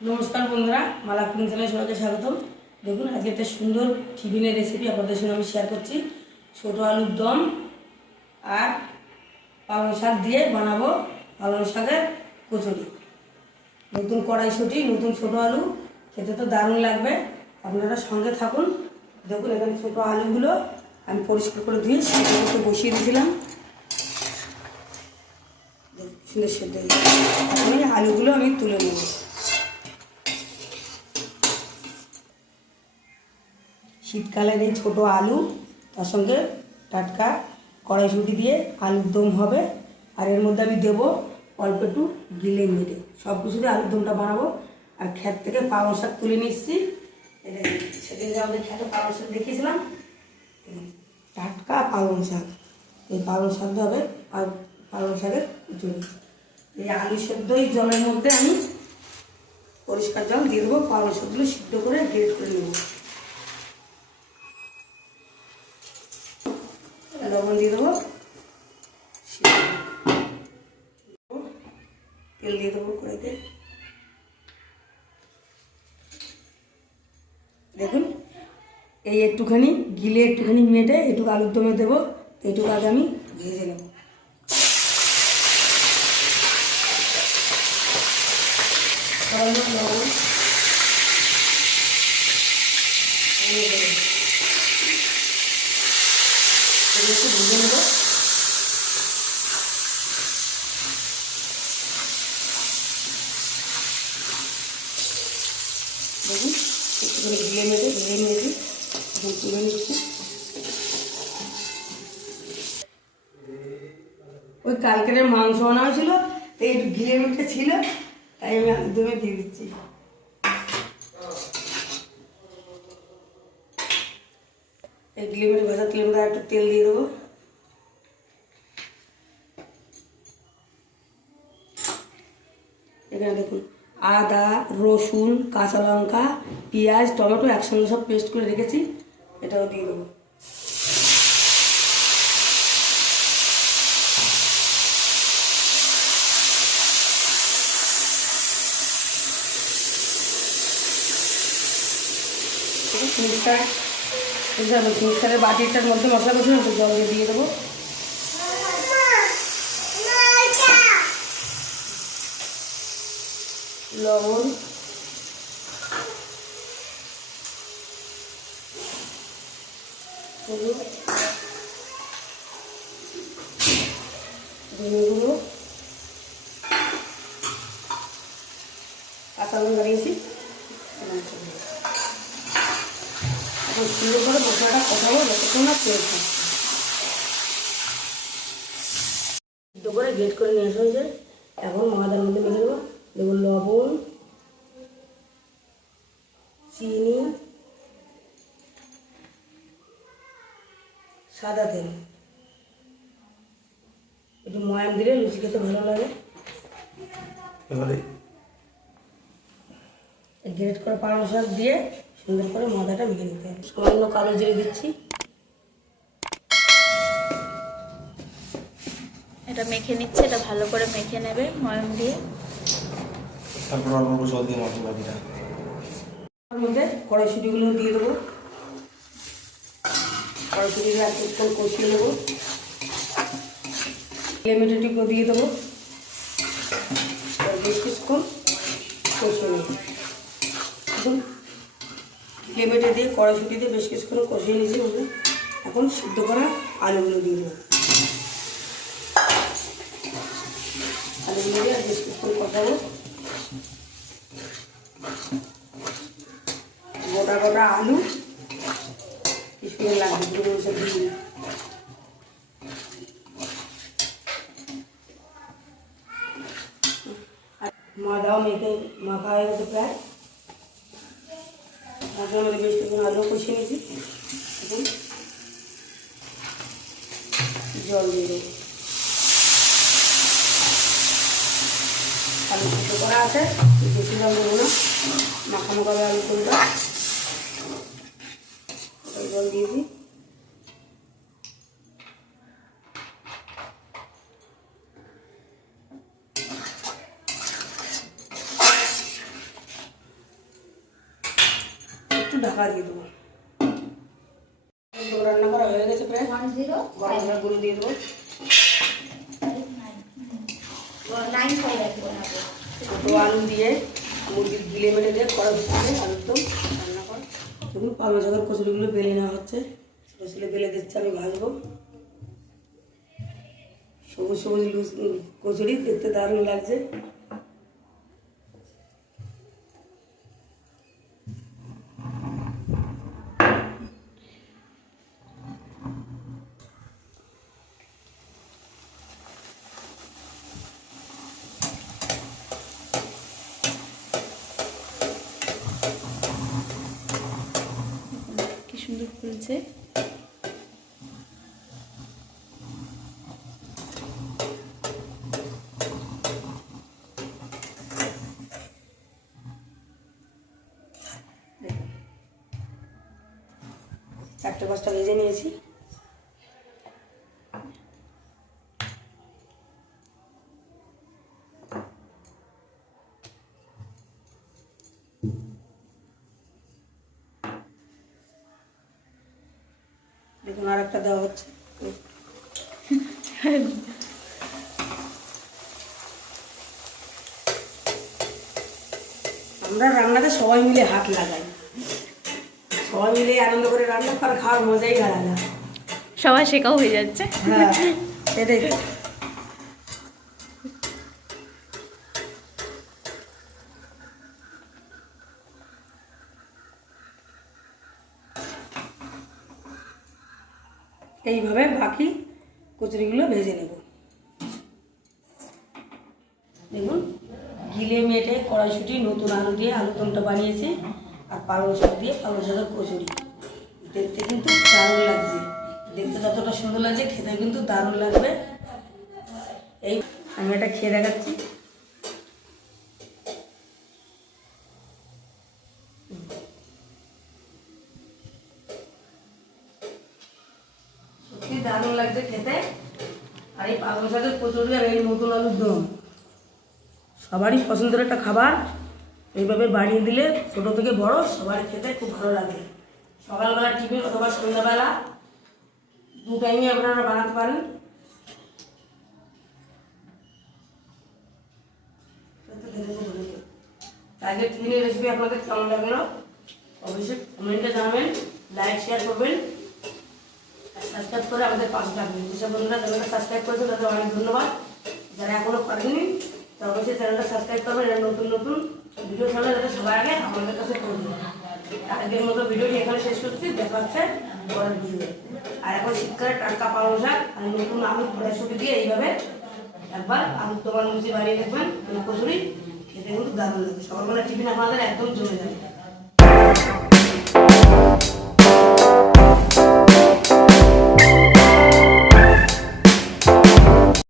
নমস্কার বন্ধুরা, মালা কুকিং চ্যানেলে সবাইকে স্বাগতম। দেখুন, আজকে একটা সুন্দর টিফিনের রেসিপি আপনাদের সঙ্গে আমি শেয়ার করছি। ছোটো আলুর দম আর পালং শাক দিয়ে বানাবো পালং শাকের কচুরি। নতুন কড়াইশুঁটি, নতুন ছোটো আলু, খেতে তো দারুণ লাগবে। আপনারা সঙ্গে থাকুন। দেখুন, এখানে ছোটো আলুগুলো আমি পরিষ্কার করে ধুয়ে একটু বসিয়ে দিয়েছিলাম। সুন্দর সেদ্ধ এই আলুগুলো আমি তুলে নেব। শীতকালের এই ছোটো আলু তার সঙ্গে টাটকা কড়াইশুঁটি দিয়ে আলুর দম হবে। আর এর মধ্যে আমি দেবো অল্প একটু গিলে মিলে সব কিছু দিয়ে আলুর দমটা বানাবো। আর ক্ষেত থেকে পালং শাক তুলে দেখুন, সেদিন আমাদের খেতে পালং শাক দেখিয়েছিলাম টাটকা পালং শাক। এই পালং শাক দিয়ে হবে আর পালং শাকের জন্য এই আলু সেদ্ধ এই জলের মধ্যে আমি পরিষ্কার জল দিয়ে দেবো। পালং শাকগুলো সিদ্ধ করে গ্রেট করে নেব। লবণ দিয়ে দেবো। তেল দিয়ে দেবো কড়াইতে। দেখুন, এই একটুখানি, গিলে একটুখানি মেটে একটু আলুর দমে দেবো এইটুকু আগে আমি ভেজে নেব সামান্য লবণ এই দেবো। এগুলো একটু ভেজে নেব। দেখুন ঘিলে মেটে ঘিলে মেটে এখন তুলে নিচ্ছি। ওই কালকের মাংস আনা তো একটু ঘিলে ছিল, তাই আমি একদমই দিয়ে দিচ্ছি। ঘিলে মেটে ভাজা তেলের মধ্যে একটু তেল দিয়ে দেবো। এখানে দেখুন, আদা, রসুন, কাঁচা লঙ্কা, পেঁয়াজ, টমেটো একসঙ্গে সব পেস্ট করে রেখেছি, এটাও দিয়ে দেবো। মিক্সার মিক্সার মিক্সারের বাটিটার মধ্যে মশলা কষে একটু জল দিয়ে দেবো। লবণ হলুদ ধনে গুঁড়ো কাঁচা লঙ্কা দিয়েছি সুন্দর করে মশলাটা কষাবো যতক্ষণ না তেল সিদ্ধ করে গেট করে নিয়ে আসা হয়েছে এখন ময়দার মধ্যে মেখে দেবো। দেবো লবণ চিনি সাদা তেল। একটু ময়াম দিলে লুচি খেতে ভালো লাগে। এবারে গ্রেট করে পালং শাক দিয়ে সুন্দর করে ময়দাটা মেখে নিতে হবে। সামান্য কালো জিরে দিচ্ছি। এটা মেখে নিচ্ছে এটা ভালো করে মেখে নেবে ময়ম দিয়ে। তারপর অল্প অল্প জল দিয়ে মাখবো বাকিটা। তার মধ্যে কড়াইশুটিগুলো দিয়ে দেবো। কড়াইশুটিগুলো এক একটু কষিয়ে নেব। লেমেটোটিকে দিয়ে দেবো আর বেশ কিছুক্ষণ কষিয়ে নেব এখন লেমেটে দিয়ে কড়াইশুটি দিয়ে বেশ কিছুক্ষণ কষিয়ে নিয়েছি ওগুলো এখন সিদ্ধ করা আলুগুলো দিয়ে দেবো। আলুগুলো দিয়ে বেশ কিছুক্ষণ কষাবো। গোটা গোটা আলু। কি সুন্দর লাগবে আর ময়দাও মেখে মাখা হয়ে গেছে প্রায়। তারপরে আমাদের বেশ একটু আলু কষিয়ে নিয়েছি। এখন জল দিয়ে দেবো। আলু করা আছে, বেশি জল দেবো না। মাখানো করে আলু করব জল দিয়েছি ঢাকা দিয়ে দেবো। রান্না করা হয়ে গেছে প্রায়। গরম গুঁড়ো দিয়ে দেবো। ছোটো আলু দিয়ে মুরগির গিলে মেটে দিয়ে কড়া দিয়ে আলুর দম রান্না কর। দেখুন পালং শাকের কচুরিগুলো বেলে নেওয়া হচ্ছে ছোটো ছেলে বেলে দিচ্ছে আমি ভাজবো। সবুজ সবুজ কচুরি দেখতে দারুণ লাগছে। সুন্দর একটা পাঁচটা ভেজে নিয়েছি। দেখুন আর একটা দেওয়া হচ্ছে। আমরা রান্নাতে সবাই মিলে হাত লাগাই। সবাই মিলে আনন্দ করে রান্না করা খাওয়ার মজাই আলাদা। সবাই শেখাও হয়ে যাচ্ছে। হ্যাঁ সেটাই। এইভাবে বাকি কচুরিগুলো ভেজে নেব। দেখুন, গিলে মেটে কড়াইশুটি, নতুন আলু দিয়ে আলু দমটা বানিয়েছি আর পালং শাক দিয়ে পালং শাকের কচুরি। দেখতে কিন্তু দারুণ লাগছে। দেখতে যতটা সুন্দর লাগছে খেতে কিন্তু দারুণ লাগবে। এই, আমি এটা খেয়ে দেখাচ্ছি। দারুণ লাগছে খেতে। আর এই পালং শাকের কচুরি আর এই নতুন আলুর দম। সবারই পছন্দের একটা খাবার। এইভাবে বানিয়ে দিলে ছোটো থেকে বড় সবারই খেতে খুব ভালো লাগে। সকালবেলা টিফিন অথবা সন্ধ্যাবেলা দু টাইমে আপনারা বানাতে পারেন। আজকে টিফিনের রেসিপি আপনাদের কেমন লাগল? অবশ্যই কমেন্টে জানাবেন লাইক শেয়ার করবেন। সাবস্ক্রাইব করে আমাদের পাশে থাকবেন। যেসব বন্ধুরা, চ্যানেলটা সাবস্ক্রাইব করেছে, তাদের অনেক ধন্যবাদ। যারা এখনও করেনি তারা অবশ্যই চ্যানেলটা সাবস্ক্রাইব করবেন এর নতুন নতুন ভিডিও ছাড়লে যাতে সবার আগে আমাদের কাছে পৌঁছে যায়। আজকের মতো ভিডিওটি এখানে শেষ করছি, দেখা হচ্ছে পরের ভিডিও আর এখন শীতকালে টাটকা পালং শাক আর নতুন আলু কড়াইশুটি দিয়ে এইভাবে একবার আলুর তোমার মুচি বানিয়ে দেখবেন কচুরি, খেতে কিন্তু দারুণ লাগে। সকালবেলা টিফিন আপনাদের একদম জমে যাবে।